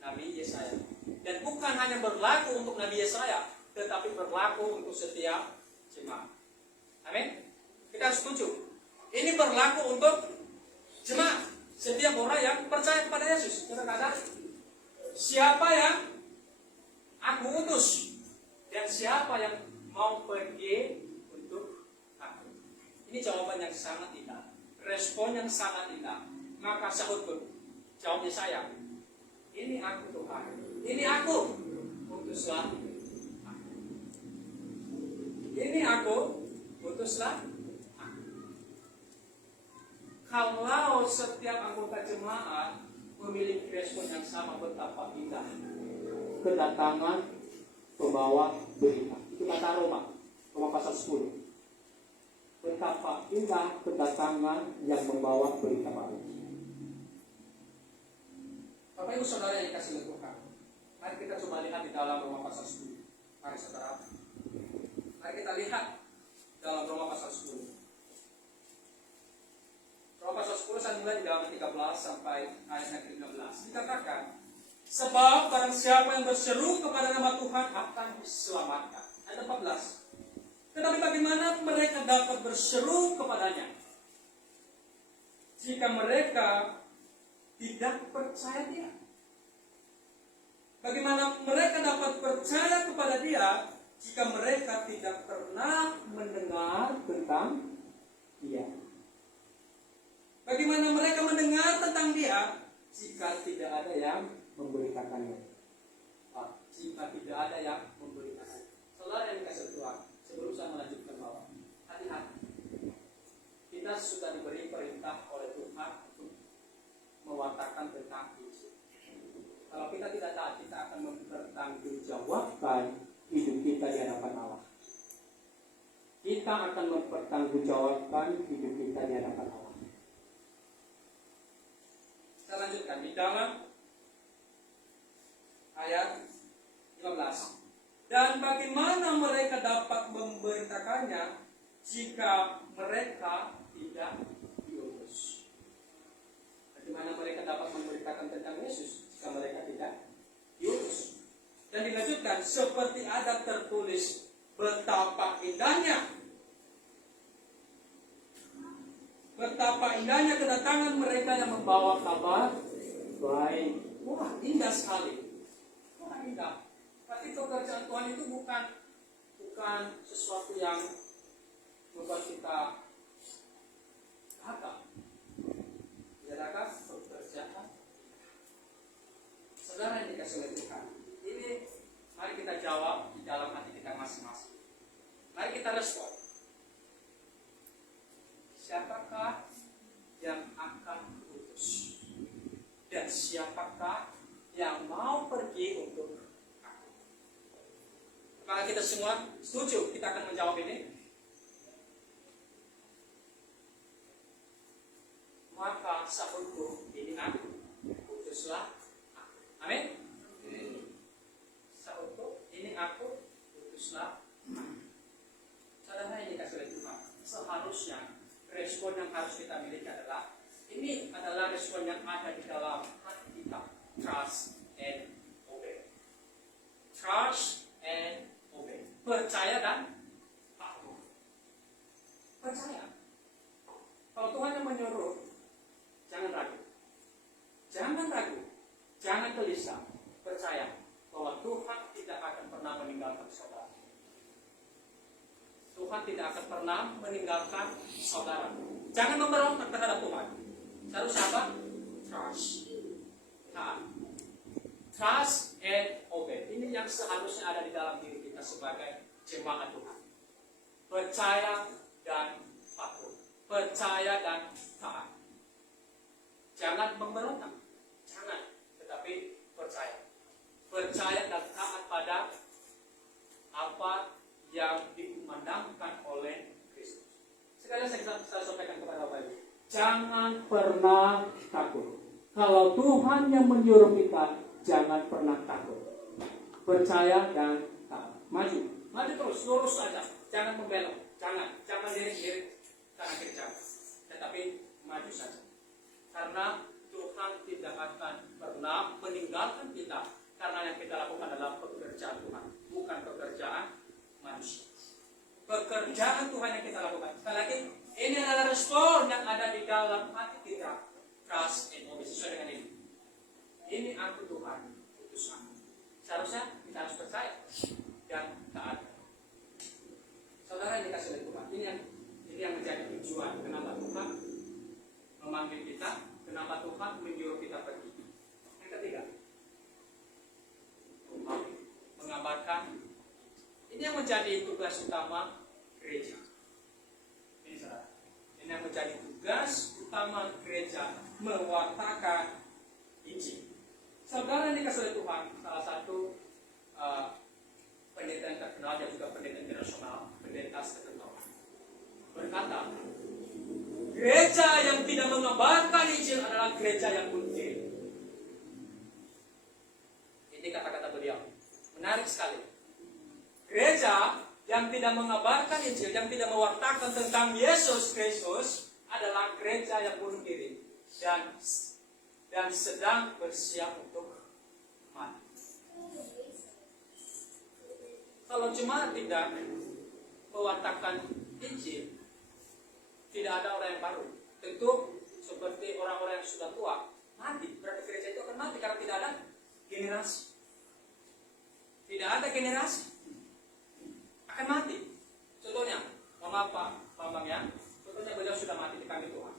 Nabi Yesaya. Dan bukan hanya berlaku untuk Nabi Yesaya, tetapi berlaku untuk setiap jemaat. Amin. Kita setuju. Ini berlaku untuk jemaat, setiap orang yang percaya kepada Yesus. Kita kata, siapa yang aku utus dan siapa yang mau pergi untuk aku. Ini jawaban yang sangat indah, respon yang sangat indah. Maka sahut pun, jawabnya saya, ini aku Tuhan, ini aku, utuslah aku. Ini aku, utuslah aku. Kalau setiap anggota jemaat memiliki respon yang sama, betapa indah kedatangan pembawa berita. Itu kata Roma pasal 10. Betapa indah kedatangan yang membawa berita baru. Bapak Ibu Saudara yang dikasihi oleh Tuhan, mari kita coba lihat di dalam Roma pasal 10. Mari saudara, mari kita lihat dalam Roma pasal 10. Roma pasal 10 saya mulai di dalam 13 sampai ayat yang ke-15. Dikatakan, sebab barang siapa yang berseru kepada nama Tuhan akan diselamatkan. Ayat 14. Tetapi bagaimana mereka dapat berseru kepadanya jika mereka tidak percaya Dia? Bagaimana mereka dapat percaya kepada Dia jika mereka tidak pernah mendengar tentang Dia? Bagaimana mereka mendengar tentang Dia jika tidak ada yang memberitakannya? Jika tidak ada yang memberitakannya. Saudara yang dikasihi Tuhan, sebelum saya melanjutkan bahwa hati-hati, kita sudah diberi perintah oleh Tuhan untuk mewartakan tentang Injil. Kalau kita tidak taat, kita akan mempertanggungjawabkan hidup kita di hadapan Allah. Kita akan mempertanggungjawabkan hidup kita di hadapan Allah. Kita lanjutkan di dalam ayat 15. Dan bagaimana mereka dapat memberitakannya jika mereka tidak diutus? Bagaimana mereka dapat memberitakan tentang Yesus jika mereka tidak diutus? Dan dilanjutkan, seperti ada tertulis, betapa indahnya kedatangan mereka yang membawa kabar baik. Wah, indah sekali. Wah, indah. Tapi pekerjaan Tuhan itu bukan sesuatu yang membuat kita gagal. Tidakkah pekerjaan? Saudara yang dikasihi oleh Tuhan, ini mari kita jawab di dalam hati kita masing-masing. Mari kita respon. Siapakah yang akan diutus? Dan siapakah yang mau pergi untuk aku? Apakah kita semua setuju kita akan menjawab ini? Maka sahutku, ini aku, utuslah aku. Amin. Sahutku, ini aku, utuslah aku. Saudara yang dikasihi oleh Tuhan, seharusnya respon yang harus kita miliki adalah, ini adalah respon yang ada di dalam hati kita. Trust and obey. Trust and obey. Percaya dan patuh. Percaya. Kalau Tuhan yang menyuruh, jangan ragu. Jangan ragu. Jangan gelisah. Percaya bahwa Tuhan tidak akan pernah meninggalkan saudara. Tuhan tidak akan pernah meninggalkan saudara. Jangan memberontak terhadap Tuhan. Harus apa? Trust. Taat. Trust and obey. Ini yang seharusnya ada di dalam diri kita sebagai jemaat Tuhan. Percaya dan patuh. Percaya dan taat. Jangan memberontak. Jangan. Tetapi percaya. Percaya dan taat pada apa yang dikumandangkan oleh Kristus. Sekali saya sampaikan kepada Bapak Ibu, jangan pernah takut. Kalau Tuhan yang menyuruh kita, jangan pernah takut. Percaya dan taat. Maju terus, lurus saja. Jangan membelok, jangan lirik-lirik kanan kiri jangan. Tetapi maju saja. Karena Tuhan tidak akan pernah meninggalkan kita. Karena yang kita lakukan adalah pekerjaan Tuhan, bukan pekerjaan manusia. Pekerjaan Tuhan yang kita lakukan. Sekali lagi, Ini adalah respon yang ada di dalam hati kita. Trust and obey, sesuai dengan ini. Ini aku Tuhan, utusan. Seharusnya kita harus percaya dan taat. Saudara yang dikasih oleh Tuhan, ini yang menjadi tujuan kenapa Tuhan memanggil kita, kenapa Tuhan menyuruh kita pergi. Yang ketiga, Tuhan mengabarkan. Ini yang menjadi tugas utama gereja. Ini saudara. Ini yang menjadi tugas utama gereja, mewartakan Injil. Saudara yang dikasih oleh Tuhan, salah satu pendeta yang terkenal dan juga pendeta internasional, pendeta Stephen berkata, gereja yang tidak mengabarkan Injil adalah gereja yang munafik. Ini kata-kata beliau, menarik sekali. Gereja yang tidak mengabarkan Injil, yang tidak mewartakan tentang Yesus Kristus adalah gereja yang bunuh diri dan sedang bersiap untuk mati. Kalau jemaat tidak mewartakan Injil, tidak ada orang yang baru. Tentu seperti orang-orang yang sudah tua, mati. Berarti gereja itu akan mati karena tidak ada generasi. Tidak ada generasi, akan mati. Contohnya, Mama Pak Bambang ya, contohnya beliau sudah mati di kami Tuhan.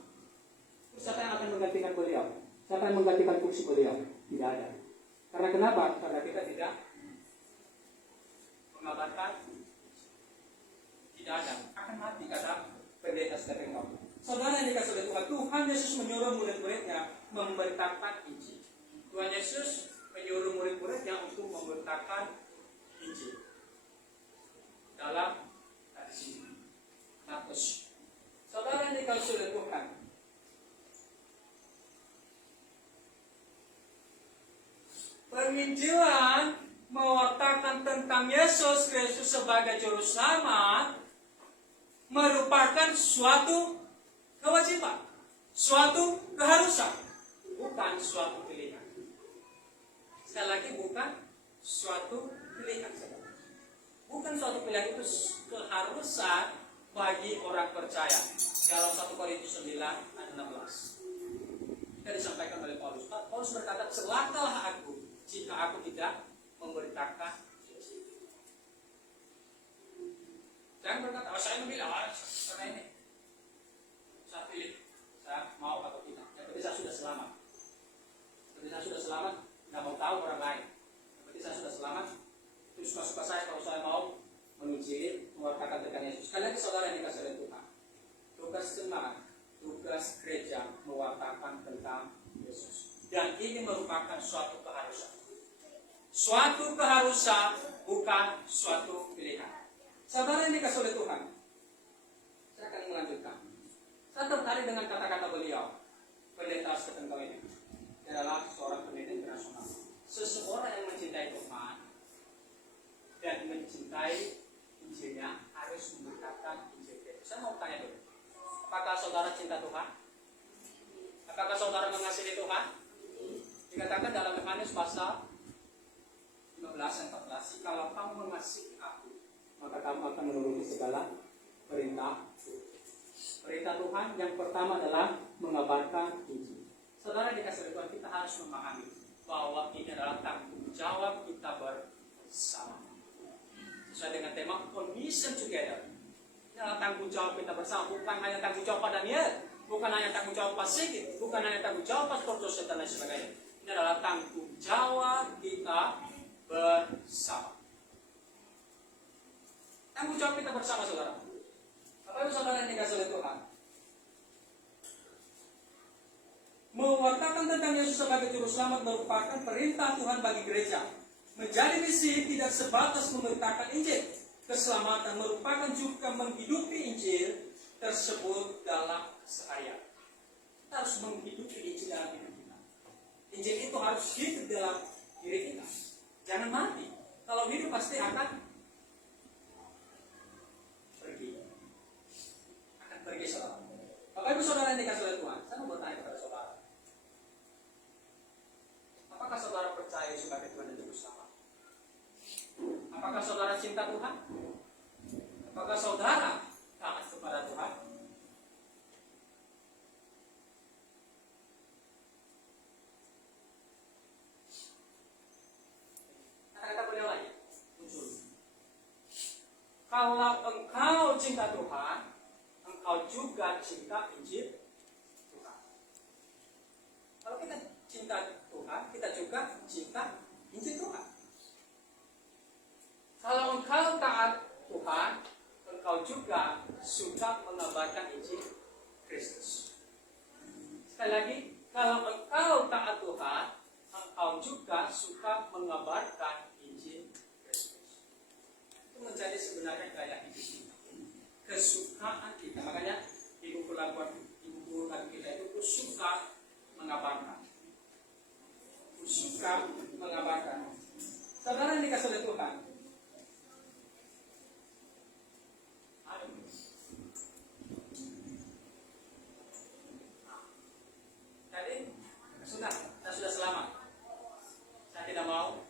Terus siapa yang akan menggantikan beliau? Siapa yang menggantikan kursi beliau? Tidak ada. Karena kenapa? Karena kita tidak mengabarkan, tidak ada, akan mati kata pendeta Stephen. Saudara yang dikasih oleh Tuhan, Tuhan Yesus menyuruh murid-muridnya memberitakan Injil. Tuhan Yesus menyuruh murid-muridnya untuk memberitakan Injil. Dalam hadis ini, Markus. Saudara yang dikasih oleh Tuhan, penginjilan mewartakan tentang Yesus Kristus sebagai juru selamat merupakan suatu kewajiban, suatu keharusan, bukan suatu pilihan. Sekali lagi, bukan suatu pilihan. Bukan suatu pilihan, itu keharusan bagi orang percaya. Dalam 1 Korintus 9 ayat 16 kita disampaikan oleh Paulus. Paulus berkata, celakalah aku jika aku tidak memberitakan Yesus. Jangan berkata, saya memilih karena ini. Saya pilih, saya mau atau tidak. Yang penting saya sudah selamat. Yang saya sudah selamat, tidak mau tahu orang lain. Yang penting saya sudah selamat. Itu suka-suka saya kalau saya mau menginjili, mewartakan tentang Yesus. Sekali lagi saudara yang dikasih oleh Tuhan, tugas jemaat, tugas gereja mewartakan tentang Yesus. Dan ini merupakan suatu keharusan. Suatu keharusan, bukan suatu pilihan. Saudara yang dikasih oleh Tuhan, saya akan melanjutkan. Saya tertarik dengan kata-kata beliau, pendeta Stephen ini. Dia adalah seorang pendeta internasional. Seseorang yang mencintai Tuhan dan mencintai Injilnya harus memberitakan Injil Kristus. Saya mau tanya dulu, apakah saudara cinta Tuhan? Apakah saudara mengasihi Tuhan? Dikatakan dalam Yohanes pasal 15 dan 14, kalau kamu mengasihi aku, maka kamu akan menuruti segala perintah. Perintah Tuhan yang pertama adalah mengabarkan Injil. Saudara dikasih Tuhan, kita harus memahami bahwa ini adalah tanggung jawab kita bersama. Sesuai dengan tema On Mission Together. Ini adalah tanggung jawab kita bersama, bukan hanya tanggung jawab Pak Daniel, bukan hanya tanggung jawab Pak Sigit, bukan hanya tanggung jawab Pak Tortos dan lain sebagainya. Ini adalah tanggung jawab kita bersama. Tanggung jawab kita bersama, saudara. Bapak Ibu saudara yang dikasih oleh Tuhan, mewartakan tentang Yesus sebagai juru selamat merupakan perintah Tuhan bagi gereja. Menjadi misi tidak sebatas memberitakan Injil. Keselamatan merupakan juga menghidupi Injil tersebut dalam keseharian. Kita harus menghidupi Injil dalam hidup kita. Injil itu harus hidup dalam diri kita. Jangan mati. Kalau hidup pasti akan pergi. Akan pergi, saudara. Bapak Ibu saudara yang dikasih oleh Tuhan, saya mau bertanya kepada saudara. Apakah saudara percaya sebagai Tuhan dan Juru Selamat? Apakah saudara cinta Tuhan? Apakah saudara taat kepada Tuhan? cinta Tuhan, engkau juga cinta Injil Tuhan. Kalau kita cinta Tuhan, kita juga cinta Injil Tuhan. Kalau engkau taat Tuhan, engkau juga suka mengabarkan Injil Kristus. Sekali lagi, kalau engkau taat Tuhan, engkau juga suka mengabarkan Injil Kristus. Itu menjadi sebenarnya gaya hidup kita, kesukaan kita. Makanya di buku lagu kita itu suka mengabarkan, suka mengabarkan. Saudara yang dikasih oleh Tuhan, saya sudah selamat. Saya tidak mau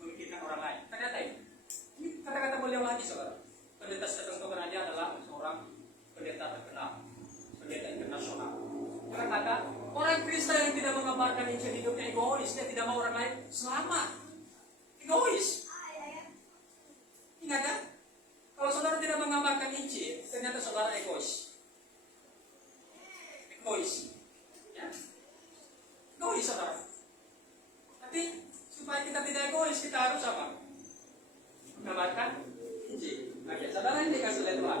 memikirkan orang lain. Ternyata ini kata-kata beliau lagi, saudara. Pendeta Stephen Koganadi adalah seorang pendeta terkenal, pendeta internasional. Dia kata, orang Kristen yang tidak mengabarkan Injil hidupnya egois. Dia tidak mau orang lain selamat. Egois. Ingat kan? Kalau saudara tidak mengabarkan Injil, ternyata saudara egois. Egois. Ya? Egois, saudara. Tapi supaya kita tidak egois, kita harus apa? Mengabarkan Injil. Oke, saudara yang dikasih oleh Tuhan,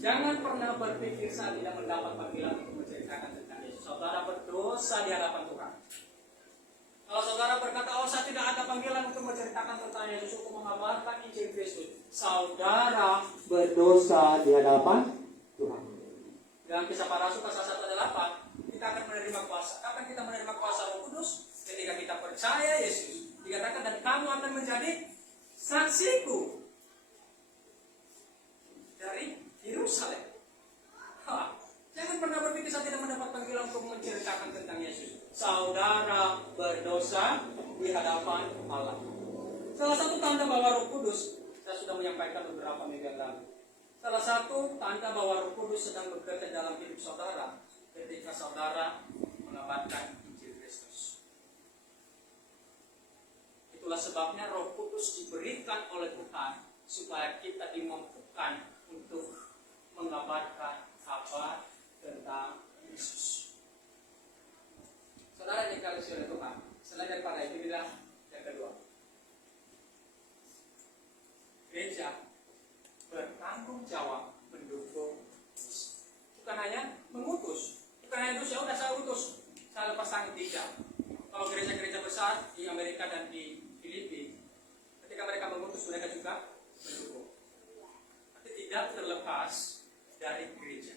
jangan pernah berpikir saat tidak mendapat panggilan untuk menceritakan tentang Yesus. Saudara berdosa di hadapan Tuhan. Kalau saudara berkata, oh saya tidak ada panggilan untuk menceritakan tentang Yesus, untuk mengabarkan Injil Kristus, saudara berdosa di hadapan Tuhan. Dalam Kisah Para Rasul pasal 1 ayat 8, kita akan menerima kuasa. Kapan kita menerima kuasa Roh Kudus? Ketika kita percaya Yesus. Dikatakan, dan kamu akan menjadi saksiku dari Yerusalem. Jangan pernah berpikir saya tidak mendapat panggilan untuk menceritakan tentang Yesus. Saudara berdosa di hadapan Allah. Salah satu tanda bahwa Roh Kudus, saya sudah menyampaikan beberapa minggu lalu. Salah satu tanda bahwa Roh Kudus sedang bekerja dalam hidup saudara ketika saudara mengabarkan Injil Kristus. Itulah sebabnya Roh Kudus diberikan oleh Tuhan supaya kita dimampukan untuk mengabarkan kabar tentang Yesus. Saudara yang dikasihi oleh Tuhan, selain daripada itu bilang yang kedua, gereja bertanggung jawab mendukung misi. Bukan hanya mengutus, bukan hanya terus ya udah saya utus, saya lepas tangan, tidak. Kalau gereja-gereja besar di Amerika dan di Filipina, ketika mereka mengutus, mereka juga mendukung. Tapi tidak terlepas dari gereja.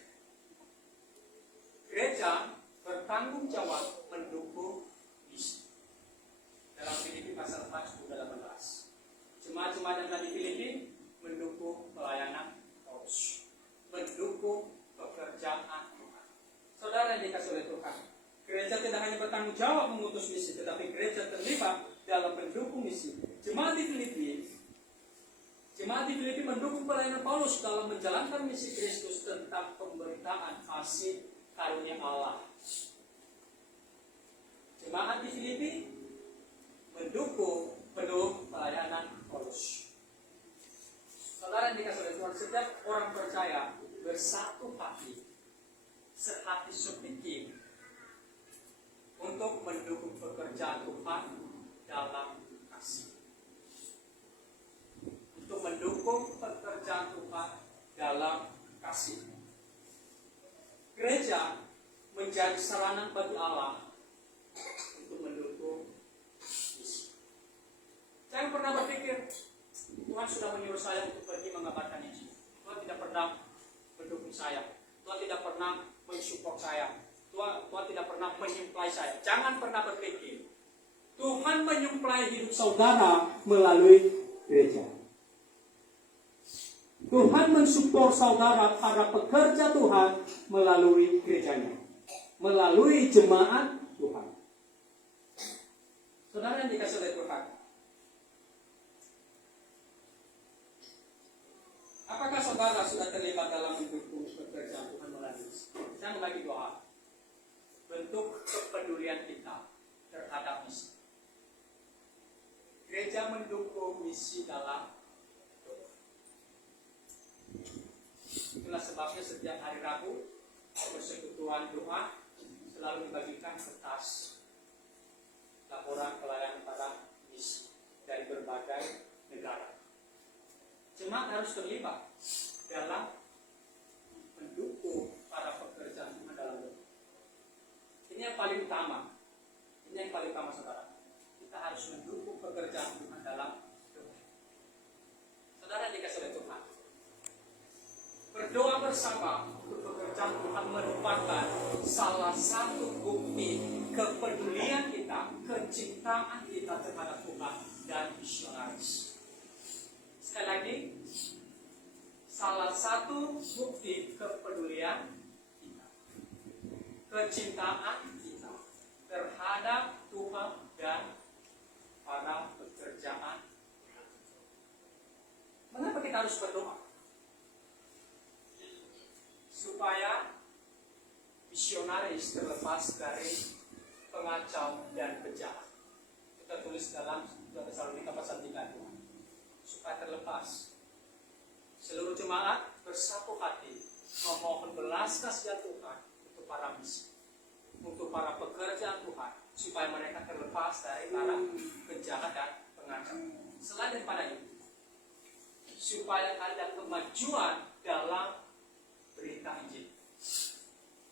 Gereja bertanggung jawab mendukung misi. Dalam Filipi pasal 4 ayat 18. Jemaat-jemaat yang ada di Filipi mendukung pelayanan Paulus, mendukung pekerjaan Tuhan. Saudara yang dikasihi oleh Tuhan, gereja tidak hanya bertanggung jawab mengutus misi, tetapi gereja terlibat dalam mendukung misi. Jemaat di Filipi mendukung pelayanan Paulus dalam menjalankan misi Kristus tentang pemberitaan kasih karunia Allah. Jemaat di Filipi mendukung penuh pelayanan Paulus. Saudara yang dikasihi oleh Tuhan, setiap orang percaya bersatu hati, sehati sepikir untuk mendukung pekerjaan Tuhan dalam kasih. Untuk mendukung pekerjaan Tuhan dalam kasih. Gereja menjadi sarana bagi Allah untuk mendukung misi. Jangan pernah berpikir Tuhan sudah menyuruh saya untuk pergi mengabarkan Injil. Tuhan tidak pernah mendukung saya. Tuhan tidak pernah mensupport saya. Tuhan tidak pernah menyuplai saya. Jangan pernah berpikir Tuhan menyuplai hidup saudara melalui gereja. Tuhan mensupport saudara para pekerja Tuhan melalui gerejanya, melalui jemaat Tuhan. Saudara yang dikasihi oleh Tuhan, apakah saudara sudah terlibat dalam mendukung pekerjaan Tuhan melalui? Saya membagi dua hal. Bentuk kepedulian kita terhadap misi. Gereja mendukung misi dalam sebabnya setiap hari Rabu persekutuan doa selalu dibagikan kertas laporan pelayanan para misi dari berbagai negara. Jemaat harus terlibat dalam mendukung para pekerja Tuhan dalam doa. Ini yang paling utama. Ini yang paling utama, saudara. Kita harus mendukung pekerjaan Tuhan dalam doa. Saudara dikasih oleh Tuhan, berdoa bersama untuk pekerjaan Tuhan merupakan salah satu bukti kepedulian kita, kecintaan kita terhadap Tuhan dan misionaris. Sekali lagi, salah satu bukti kepedulian kita, kecintaan kita terhadap Tuhan dan para pekerjaan. Mengapa kita harus berdoa? Supaya misionaris terlepas dari pengacau dan penjahat. Kita tulis dalam 2 Tesalonika pasal 3 supaya terlepas. Seluruh jemaat bersatu hati memohon belas kasihan Tuhan untuk para misi, untuk para pekerjaan Tuhan, supaya mereka terlepas dari para penjahat dan pengacau. Selain daripada itu, supaya ada kemajuan dalam berita Injil.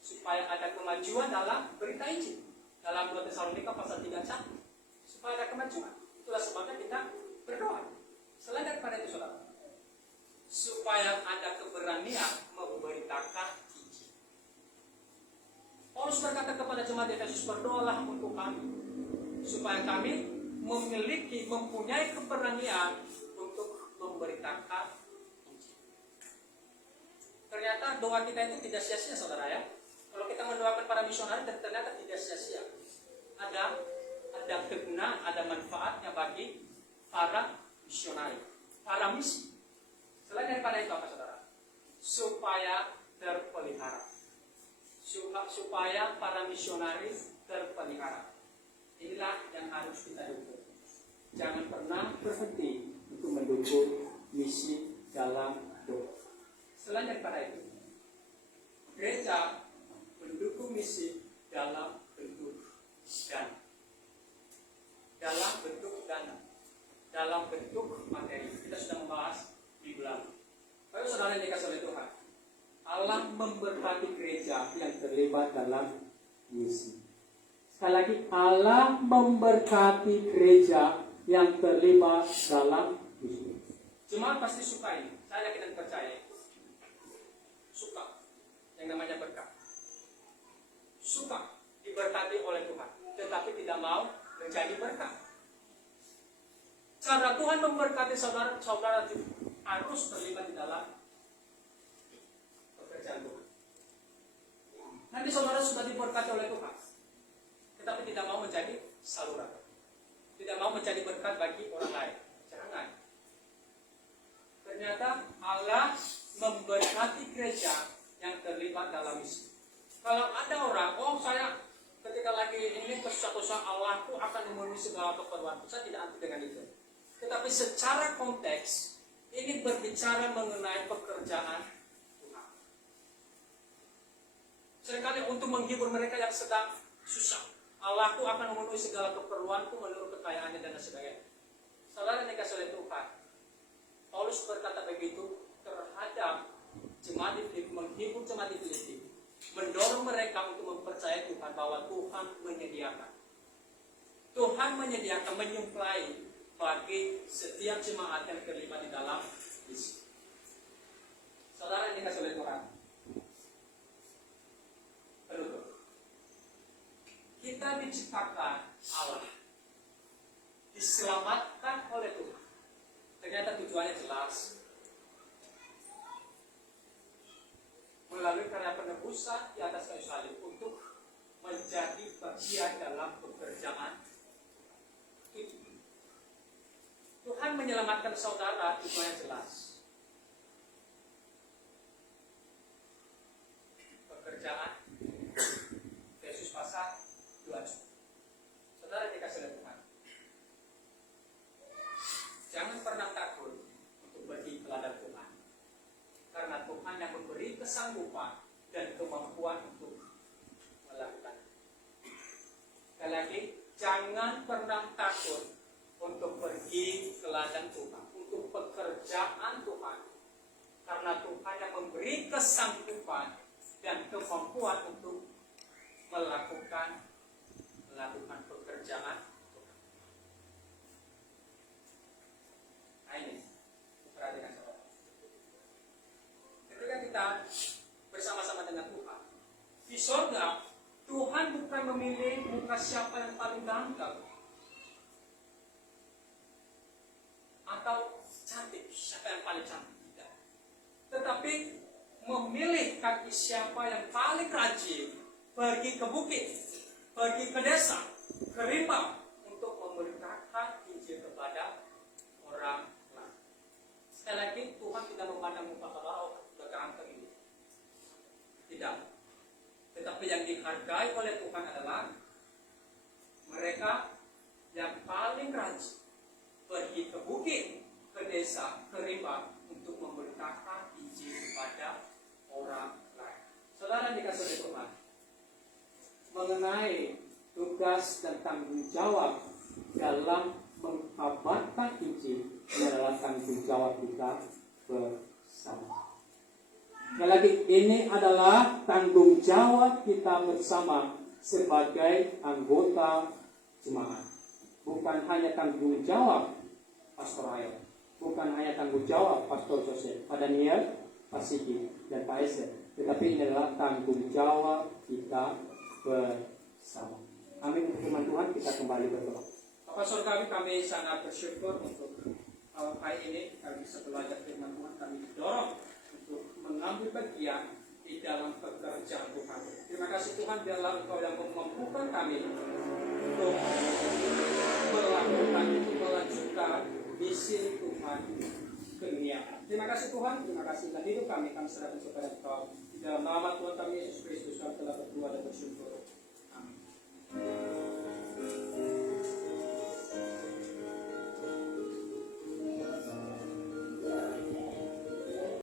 Supaya ada kemajuan dalam berita Injil. Dalam 2 Tesalonika pasal 3:1. Supaya ada kemajuan. Itulah sebabnya kita berdoa. Selain daripada itu, saudara, supaya ada keberanian memberitakan Injil. Paulus berkata kepada jemaat Efesus, berdoalah untuk kami, supaya kami mempunyai keberanian untuk memberitakan Injil. Ternyata doa kita itu tidak sia-sia, saudara ya. Kalau kita mendoakan para misionaris, ternyata tidak sia-sia. Ada kegunaan, ada manfaatnya bagi para misionaris, para misi. Selain daripada itu apa, saudara? Supaya terpelihara. Supaya para misionaris terpelihara. Inilah yang harus kita dukung. Jangan pernah berhenti untuk mendukung misi dalam doa. Selain daripada itu, gereja mendukung misi dalam bentuk dana. Dalam bentuk materi. Kita sudah membahas minggu lalu. Bapak saudara yang dikasih oleh Tuhan, Allah memberkati gereja yang terlibat dalam misi. Sekali lagi, Allah memberkati gereja yang terlibat dalam misi. Jemaat pasti suka ini. Saya yakin dan percaya. Suka yang namanya berkat. Suka diberkati oleh Tuhan, tetapi tidak mau menjadi berkat. Cara Tuhan memberkati saudara-saudara harus terlibat di dalam pekerjaan Tuhan. Nanti saudara sudah diberkati oleh Tuhan, tetapi tidak mau menjadi saluran, tidak mau menjadi berkat bagi orang lain. Jangan. Ternyata Allah memberkati gereja yang terlibat dalam misi. Kalau ada orang, saya ketika lagi ini kesusah-susah, Allahku akan memenuhi segala keperluan. Saya tidak anti dengan itu. Tetapi secara konteks, ini berbicara mengenai pekerjaan Tuhan. Seringkali untuk menghibur mereka yang sedang susah. Allahku akan memenuhi segala keperluanku menurut kekayaannya dan sebagainya. Saudara yang dikasih oleh Tuhan, Paulus berkata begitu terhadap jemaat di Filipi, menghibur jemaat di Filipi, mendorong mereka untuk mempercayai Tuhan bahwa Tuhan menyediakan. Tuhan menyediakan, menyuplai bagi setiap jemaat yang terlibat di dalam misi. Saudara yang dikasih oleh Tuhan, penutup. Kita diciptakan Allah, diselamatkan oleh Tuhan. Ternyata tujuannya jelas. Melalui karya penebusan di atas kayu salib untuk menjadi bagian dalam pekerjaan itu. Tuhan menyelamatkan saudara, tujuannya jelas. Pekerjaan Yesus pasal 2. Saudara dikasih oleh Tuhan, jangan pernah takut untuk pergi ke ladang Tuhan, karena Tuhan yang memberi kesanggupan dan kemampuan untuk melakukan. Sekali lagi, jangan pernah takut untuk pergi ke ladang Tuhan, untuk pekerjaan Tuhan, karena Tuhan yang memberi kesanggupan dan kemampuan untuk melakukan pekerjaan Tuhan. Nah ini, perhatikan saudara. Ketika kita bersama-sama dengan Tuhan di surga, Tuhan bukan memilih muka siapa yang paling ganteng atau cantik, siapa yang paling cantik, tidak. Tetapi memilih kaki siapa yang paling rajin pergi ke bukit, pergi ke desa, ke rimba untuk memberitakan Injil kepada orang lain. Sekali lagi, Tuhan tidak memandang muka saudara ganteng ini, tidak. Tetapi yang dihargai oleh Tuhan adalah mereka yang paling rajin pergi ke bukit, ke desa, ke rimba untuk memberitakan Injil kepada orang lain. Saudara dikasih oleh Tuhan mengenai tugas dan tanggung jawab dalam mengkabarkan Injil, ini adalah tanggung jawab kita bersama. Sekali lagi, ini adalah tanggung jawab kita bersama sebagai anggota jemaat. Bukan hanya tanggung jawab Pastor Ayo, bukan hanya tanggung jawab Pastor Joseph, Pak Daniel, Pak Siki, dan Pak Esen, tetapi ini adalah tanggung jawab kita bersama. Amin. Firman Tuhan, kita kembali berdoa. Bapak Surgawi, kami sangat bersyukur untuk hari ini kami bisa belajar firman Tuhan. Kami didorong untuk mengambil bagian di dalam pekerjaan Tuhan. Terima kasih Tuhan, biarlah Engkau yang memampukan kami untuk melakukan, untuk melanjutkan misi Tuhan ke dunia. Terima kasih Tuhan, terima kasih dalam hidup kami serahkan kepada Engkau. Di dalam nama Tuhan kami Yesus Kristus, kami telah